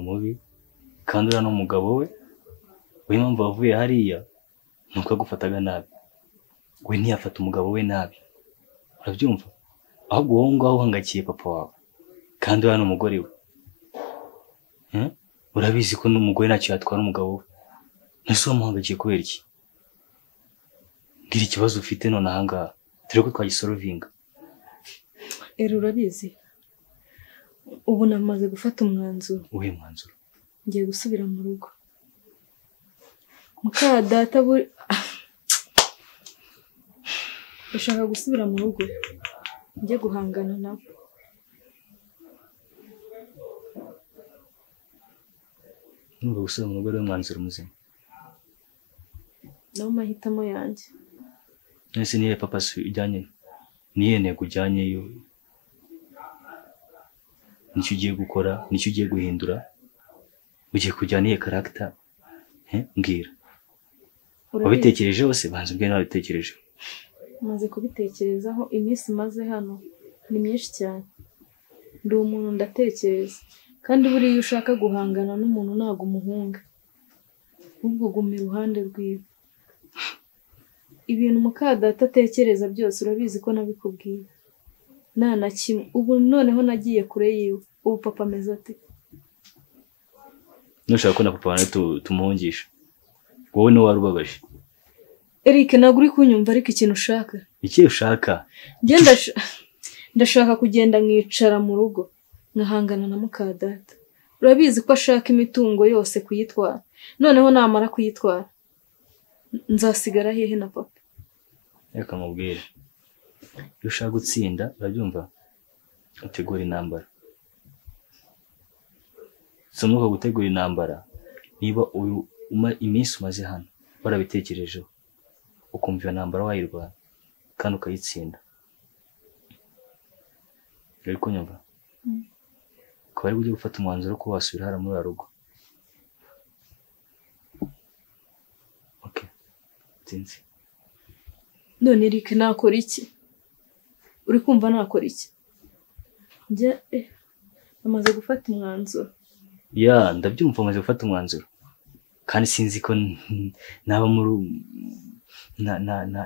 mubi kandi uriya n'umugabo we impamvu wavuye hariya nuko agufataga nabi. We ntiyafata umugabo we nabi, urabyumva? Ahubwo wowe ngaho uhangakiye papa wawe kandi uriya n'umugore we. Urabizi ko n'umugore ntacyo yatwara umugabo we. Ese wamuhangakiye kubera iki? Ngira ikibazo ufite none ahangaha turi ko twagisorovinga. Urabizi ubu namaze gufata umwanzuro. Uwe mwanzuro? Ngiye gusubira mu rugo. Muka data ushaka gusubira mu rugo njye guhangana nabo. Numva gusubira mu rugo ari umwanzuro muzima. Naho mahitamo yanjye. Nese niye papa ujyanye? Niye ntego ujyanyeyo? Nicyo ugiye gukora, nicyo ugiye guhindura? Ugiye kujyana iye character? Mbwira. Wabitekereje hose? Banza ubwe nawe bitekereje. Maze kubitekerezaho, iminsi maze hano ni myinshi cyane. Ndi umuntu ndatekereza, kandi buriya ushaka guhangana n'umuntu ntago umuhunga, ubwo guma iruhande rwiwe. Ibintu muka data atekereza byose urabizi ko nabikubwiye. Nta na kimwe. Ubu noneho nagiye kure yiwe. Ubu papa ameze ate? Nushaka ko na papa wane tumuhungisha. Wowe no warubabaje. Eric ntabwo uri kunyumva ariko ikintu ushaka. Iki ushaka? Ndashaka kugenda nkicara mu rugo nkahangana na muka data. Urabizi ko ashaka imitungo yose kuyitwara. Noneho namara kuyitwara nzasigara hehe na papa? Reka mubwire. Iyo ushaka gutsinda urabyumva? Utegura intambara. Somuka gutegura intambara. Niba iminsi umaze hano barabitekerejeho ukumva iyo ntambara wayirwana kandi ukayitsinda. Uri kunyumva? Ko bari bugiye gufata umwanzuro ko wasubira hara muri rugo. Okay. Tinzi. None Eric nakora iki? Uri kumva nakora iki? Nje amaze gufata umwanzuro. Ya, ndabyumva amaze gufata umwanzuro. Kandi sinzi ko naba muri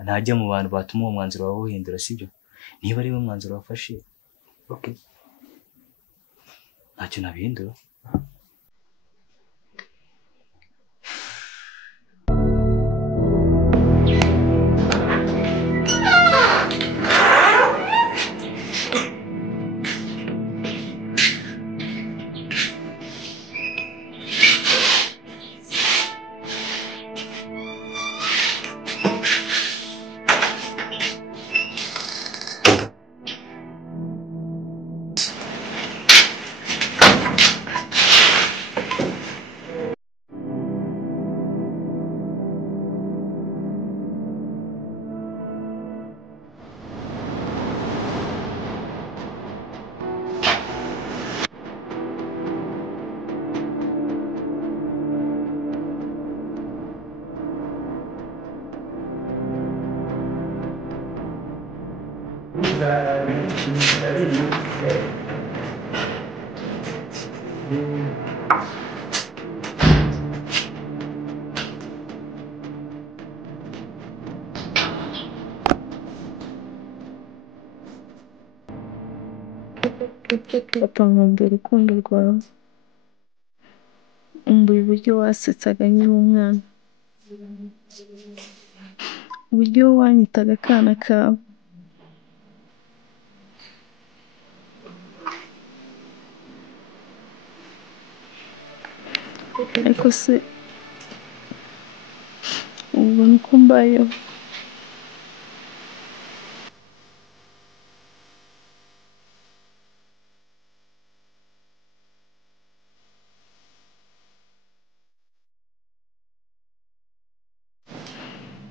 najya mu bantu batuma uwo mwanzuro wawe uhindura, sibyo? Niba ari wo mwanzuro wafashe, okay. Ntacyo nabihindura. Papa nkunda urukundo rwawe. Umbuye uburyo wasetsaga nkiri umwana. Uburyo wanyitaga akana kawe. Ariko se ubona uko mbayeho.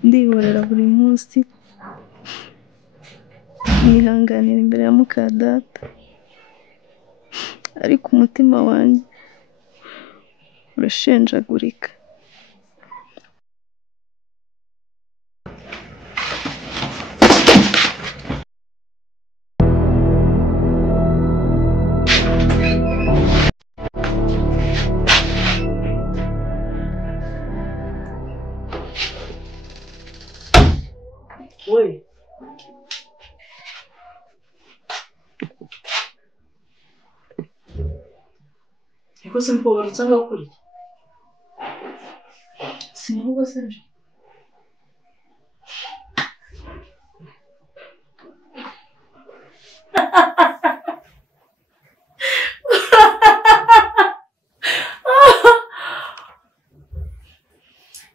Ndihorera buri munsi nihanganira imbere ya muka data, ariko umutima wanjye urashenjagurika. Iko se mpobora cyangwa kuri? Sinubwo senje.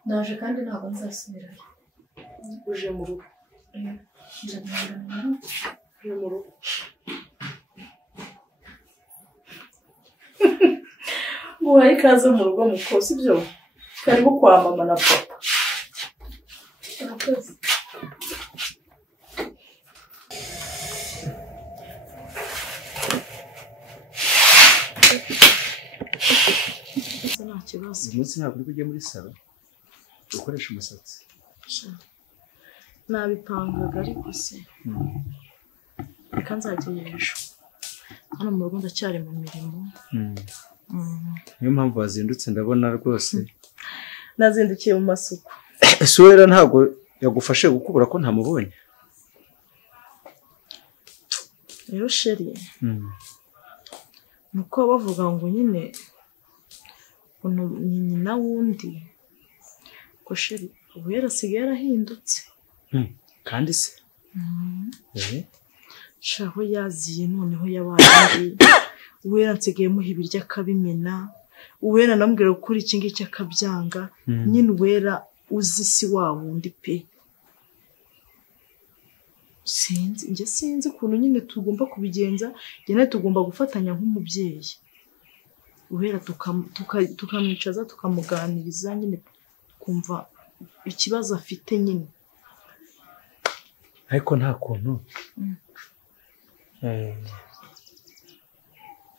Naje kandi ntabwo nzasubirayo. Uje mu rugo. Uje mu rugo. Guhaye ikaze mu rugo mukosi byo. Karibu kwa mama na papa. Murakoze. Nta kibazo. Uyu munsi ntabwo uri kujya muri salo ukoresha umusatsi. Nabipangaga ariko se. Reka nzajya ejo. Hano mu rugo ndacyari mu mirimo. Niyo mpamvu wazindutse ndabona rwose. Nazindukiye mu masuku. Ese wera ntabwo yagufashe gukubura ko ntamubonye? Rero sheri. Nuko bavuga ngo nyine ni nyina wundi. Ko sheri ubera asigaye yarahindutse. Kandi se? Shaho yaziye noneho yabaye uwera nsigaye muha ibiryo akabimena, uwera namubwira gukora iki ngiki akabyanga, nyine uwera uzi si wa wundi pe. Sinzi ukuntu nyine tugomba kubigenza, nyine tugomba gufatanya nk'umubyeyi. Uwera tukamwicaza tukamuganiriza nyine kumva ikibazo afite nyine. Ariko nta kuntu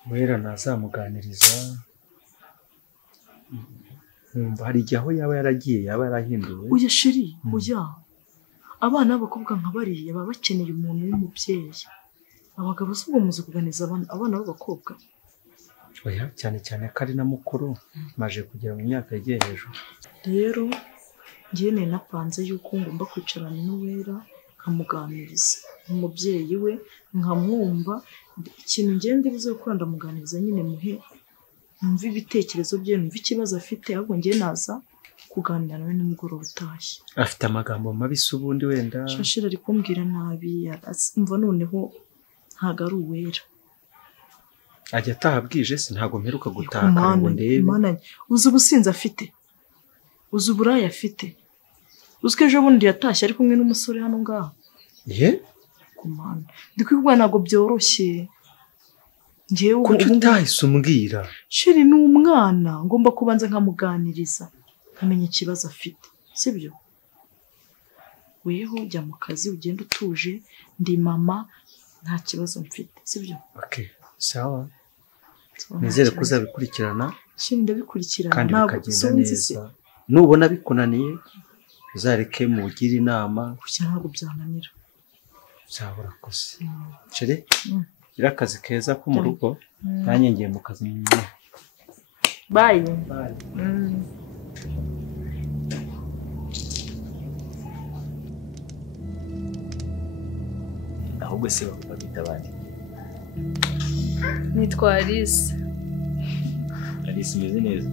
wera nazamuganiriza. Hari igihe aho yaba yaragiye yaba yarahinduwe. Oya sheri, oya. Abana b'abakobwa nka bariya baba bakeneye umuntu w'umubyeyi. Abagabo si ubwo muzi kuganiza abana b'abakobwa. Oya cyane cyane ko ari na mukuru maje kugera mu myaka yagiye hejuru. Rero ngiye napanze yuko ngomba kwicarana n'uwera nkamuganiriza umubyeyi we, nkamwumva ikintu ngende bize gukora ndamuganiriza nyine muhe numva ibitekerezo bye, numva ikibazo afite, ahubwo ngiye naza kuganira nawe nimugoroba utashye. Afite amagambo mabi se ubundi wenda? Shashira ari kumbwira nabi, umva noneho ntago ari uwera. Ajya ataha bwije se ntago mperuka gutaka ngo ndebe. Uzi ubusinzi afite, uzi uburaya afite, uziko ejo bundi yatashye ari kumwe n'umusore hano ngaho. Kumana ndikubwira ntago byoroshye. Ngewe kuki utahise umbwira? Sheri ni umwana, ngomba kubanza nkamuganiriza nkamenya ikibazo afite, sibyo? Weho jya mu kazi ugenda utuje, ndi mama nta kibazo mfite, sibyo? Okay, sawa. Nizere ko uzabikurikirana. Sheri ndabikurikirana kandi bikagenda neza. Nubona bikunaniye uzareke mugire inama. Kuki ntabwo byananira. Zabura kose. Sheri gira akazi keza ko mu rugo, nanjye ngiye mu kazi. Bye. Ahubwo se babita bandi? Nitwa Alice. Alice umeze neza?